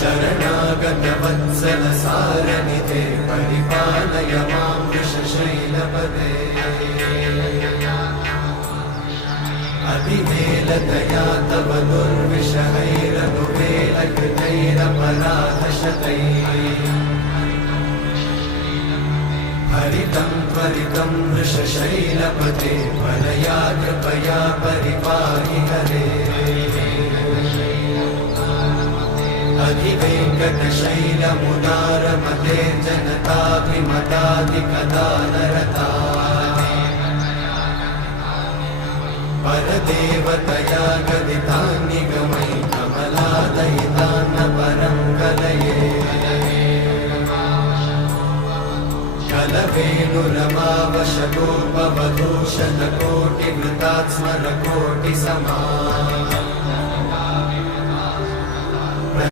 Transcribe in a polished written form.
शरणागतवत्सल सारनिधे परिपालय मां वृषशैलपदे अतिवेलतया तव दुर्विषहैरनुवेलकृतैरपराधशतैः हरितं त्वरितं वृषशैलपते परया कृपया परिपाहि हरे अधिवेङ्कटशैलमुदारमते जनताभिमताधिकदानरता परदेवतया गदितान्निगमै कमलादयितान्न परं कलये कलवेणुरमावशतोपवधूशतकोटिवृतात् स्मरकोटिसमा